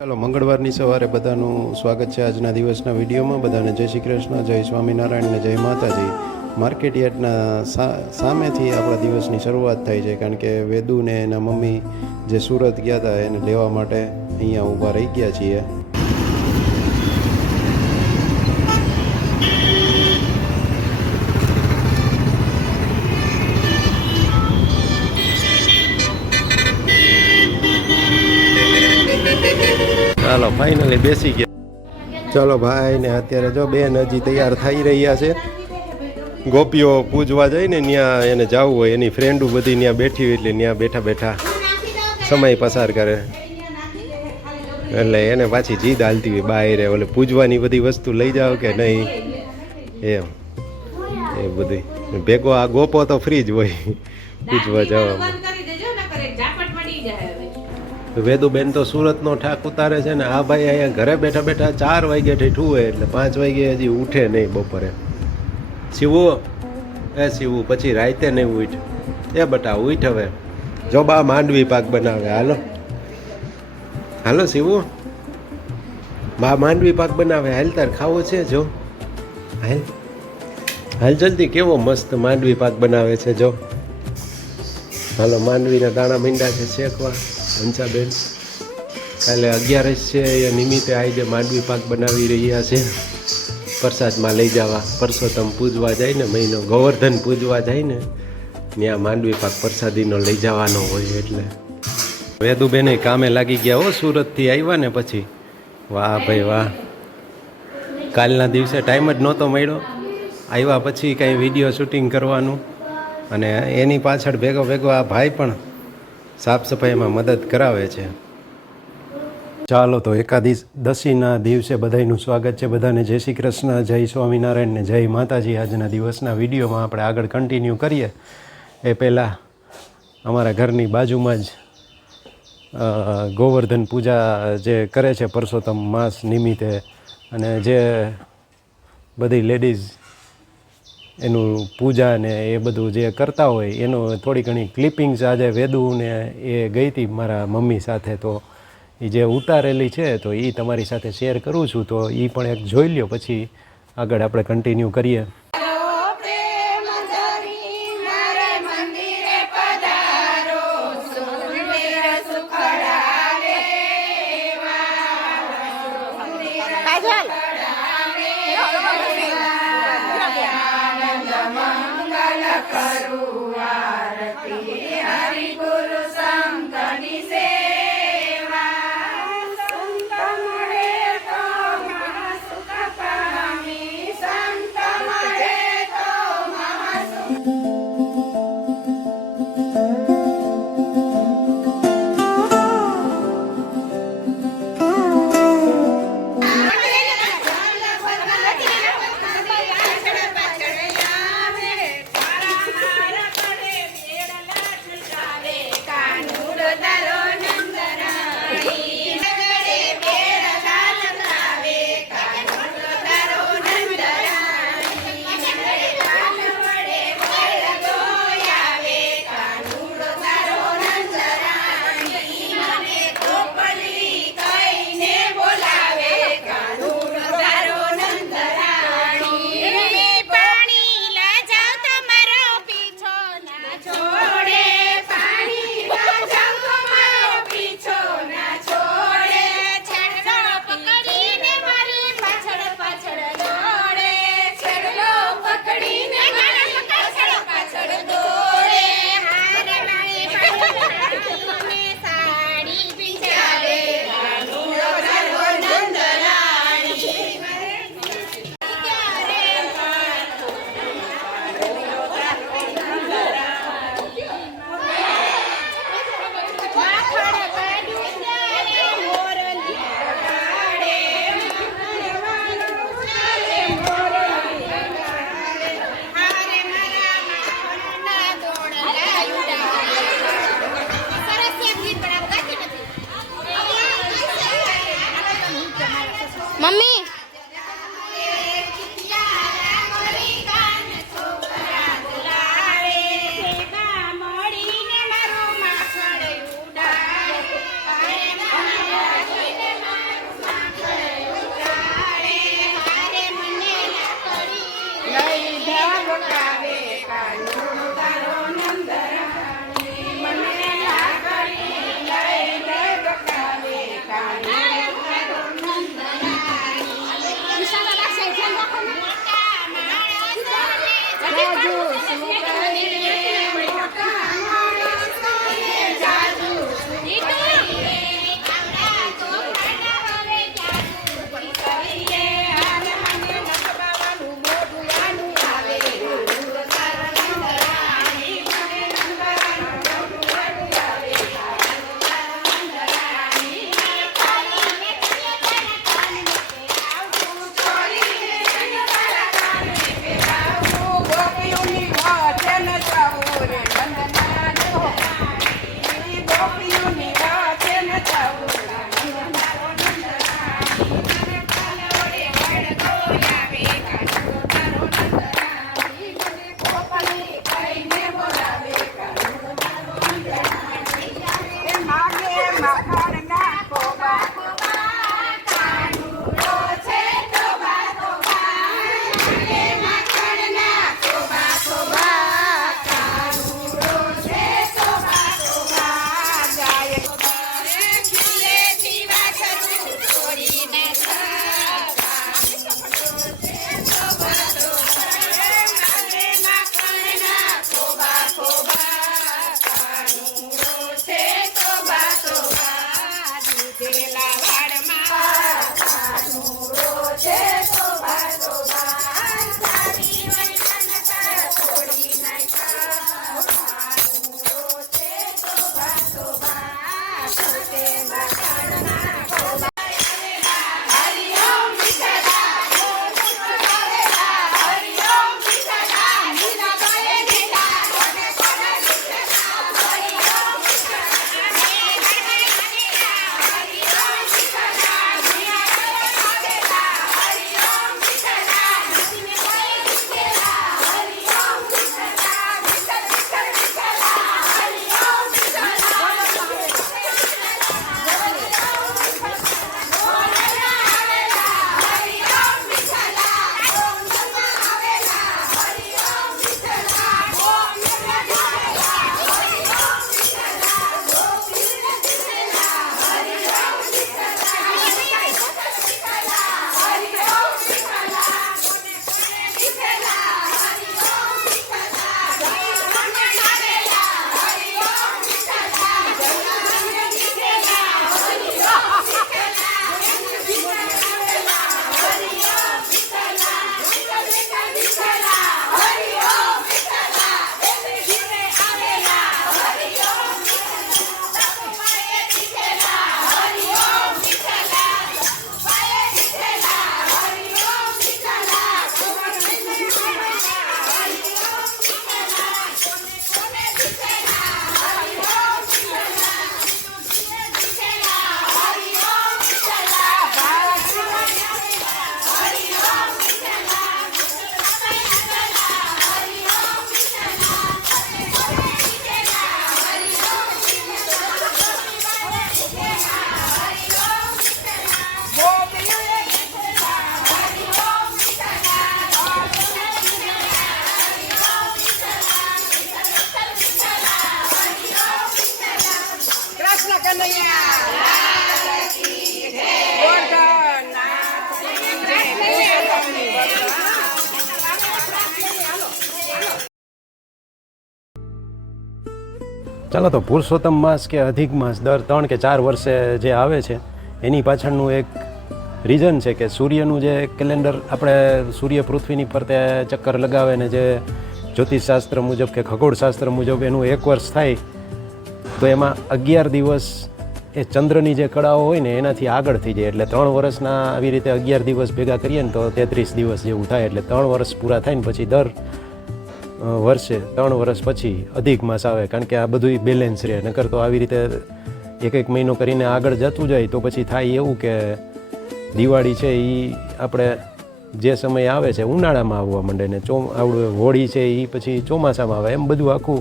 ચાલો મંગળવારની સવારે બધાનું સ્વાગત છે આજના દિવસના વિડીયોમાં. બધાને જય શ્રી કૃષ્ણ, જય સ્વામિનારાયણ ને જય માતાજી. માર્કેટ યાર્ડના સામેથી આપણા દિવસની શરૂઆત થાય છે, કારણ કે વેદુ ને એના મમ્મી જે સુરત ગયા હતા એને લેવા માટે અહીંયા ઊભા રહી ગયા છીએ. ચાલો ફાઇનલી બેસી ગયા. ચાલો ભાઈ ને અત્યારે જો બેન હજી તૈયાર થઈ રહ્યા છે. ગોપીઓ પૂજવા જાય ને ત્યાં એને જવું હોય, એની ફ્રેન્ડો બધી ત્યાં બેઠી હોય એટલે ત્યાં બેઠા બેઠા સમય પસાર કરે. એટલે એને પાછી જીદ હાલતી હોય બહાર ઓલે પૂજવાની બધી વસ્તુ લઈ જાઓ કે નહીં એમ એ બધી ભેગો. આ ગોપો તો ફ્રી જ હોય પૂજવા જવામાં. વેદુબેન તો સુરતનો ઠાક ઉતારે છે ને આ ભાઈ અહીંયા ઘરે બેઠા બેઠા 4 વાગે ઠેઠું હોય એટલે 5 વાગે હજી ઉઠે નહીં બપોરે. શિવું શિવું પછી રાતે નહીં ઉઠ એ બટા ઉઠ હવે. જો બા માંડવી પાક બનાવે. હાલો હાલો શિવું, બા માંડવી પાક બનાવે. હાલ તાર ખાવો છે? જો હાલ હાલ જલ્દી. કેવો મસ્ત માંડવી પાક બનાવે છે જો. હાલો માંડવીના દાણા મીંડા છે શેકવા. હંસાબેન કાલે 11 છે એ નિમિત્તે આજે માંડવી પાક બનાવી રહ્યા છે પ્રસાદમાં લઈ જવા. પરસોત્તમ પૂજવા જાય ને, મહિનો ગોવર્ધન પૂજવા જાય ને ત્યાં માંડવી પાક પ્રસાદીનો લઈ જવાનો હોય એટલે. વેદુબેન કામે લાગી ગયા હો, સુરતથી આવ્યા ને પછી. વાહ ભાઈ વાહ. કાલના દિવસે ટાઈમ જ નહોતો મળ્યો. આવ્યા પછી કાંઈ વિડીયો શૂટિંગ કરવાનું, અને એની પાછળ ભેગો ભેગો આ ભાઈ પણ સાફ સફાઈમાં મદદ કરાવે છે. ચાલો તો એકાદશીના દિવસે બધાનું સ્વાગત છે. બધાને જય શ્રી કૃષ્ણ, જય સ્વામિનારાયણ ને જય માતાજી. આજના દિવસના વિડીયોમાં આપણે આગળ કન્ટિન્યુ કરીએ. એ પહેલાં અમારા ઘરની બાજુમાં જ ગોવર્ધન પૂજા જે કરે છે પરસોત્તમ માસ નિમિત્તે, અને જે બધી લેડીઝ એનું પૂજા ને એ બધું જે કરતા હોય એનું થોડી ઘણી ક્લિપિંગ્સ આજે વેદુને એ ગઈ હતી મારા મમ્મી સાથે, તો એ જે ઉતારેલી છે તો એ તમારી સાથે શેર કરું છું. તો એ પણ એક જોઈ લ્યો, પછી આગળ આપણે કન્ટિન્યુ કરીએ. મમ્મી ચાલો તો પુરુષોત્તમ માસ કે અધિક માસ દર 3 કે 4 વર્ષે જે આવે છે એની પાછળનું એક રીઝન છે કે સૂર્યનું જે કેલેન્ડર આપણે સૂર્ય પૃથ્વીની ફરતે ચક્કર લગાવે ને જે જ્યોતિષશાસ્ત્ર મુજબ કે ખગોળશાસ્ત્ર મુજબ એનું 1 વર્ષ થાય તો એમાં 11 દિવસ એ ચંદ્રની જે કળાઓ હોય ને એનાથી આગળ થઈ જાય, એટલે 3 વર્ષના આવી રીતે 11 દિવસ ભેગા કરીએ ને તો 33 દિવસ જેવું થાય. એટલે 3 વર્ષ પૂરા થાય ને પછી દર વર્ષે 3 વર્ષ પછી અધિક માસ આવે, કારણ કે આ બધું બેલેન્સ રહે. નકર તો આવી રીતે એક મહિનો કરીને આગળ જતું જાય તો પછી થાય એવું કે દિવાળી છે એ આપણે જે સમય આવે છે ઉનાળામાં આવવા માંડે ને આવડું હોળી છે એ પછી ચોમાસામાં આવે, એમ બધું આખું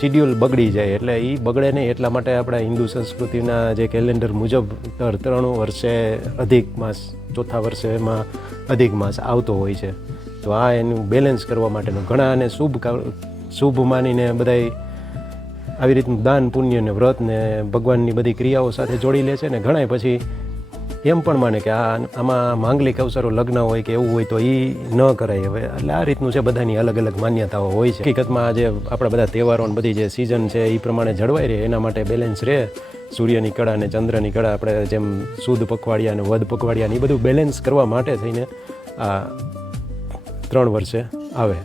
શિડ્યુલ બગડી જાય. એટલે એ બગડે નહીં એટલા માટે આપણા હિન્દુ સંસ્કૃતિના જે કેલેન્ડર મુજબ દર 3 વર્ષે અધિક માસ, ચોથા વર્ષે એમાં અધિક માસ આવતો હોય છે. તો આ એનું બેલેન્સ કરવા માટેનું ઘણા અને શુભ માનીને બધાય આવી રીતનું દાન પુણ્ય ને વ્રત ને ભગવાનની બધી ક્રિયાઓ સાથે જોડી લે છે ને ઘણાય પછી એમ પણ માને કે આમાં માંગલિક અવસરો લગ્ન હોય કે એવું હોય તો એ ન કરાય. હવે એટલે આ રીતનું છે, બધાની અલગ અલગ માન્યતાઓ હોય છે. હકીકતમાં જે આપણા બધા તહેવારો બધી જે સિઝન છે એ પ્રમાણે જળવાઈ રહે એના માટે બેલેન્સ રહે. સૂર્યની કળા અને ચંદ્રની કળા આપણે જેમ શુદ્ધ પખવાડિયા અને વધ પખવાડિયા એ બધું બેલેન્સ કરવા માટે થઈને આ 3 વર્ષે આવે.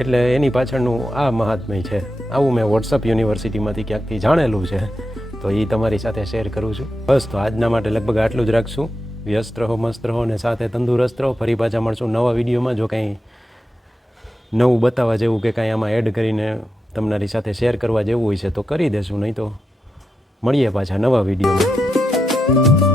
એટલે એની પાછળનું આ મહાત્મ્ય છે. આવું મેં વોટ્સઅપ યુનિવર્સિટીમાંથી ક્યાંકથી જાણેલું છે, તો એ તમારી સાથે શેર કરું છું. બસ તો આજના માટે લગભગ આટલું જ રાખશું. વ્યસ્ત રહો, મસ્ત રહો અને સાથે તંદુરસ્ત રહો. ફરી પાછા મળશું નવા વિડીયોમાં. જો કંઈ નવું બતાવવા જેવું કે કાંઈ આમાં એડ કરીને તમારી સાથે શેર કરવા જેવું હોય છે તો કરી દેશું, નહીં તો મળીએ પાછા નવા વિડીયોમાં.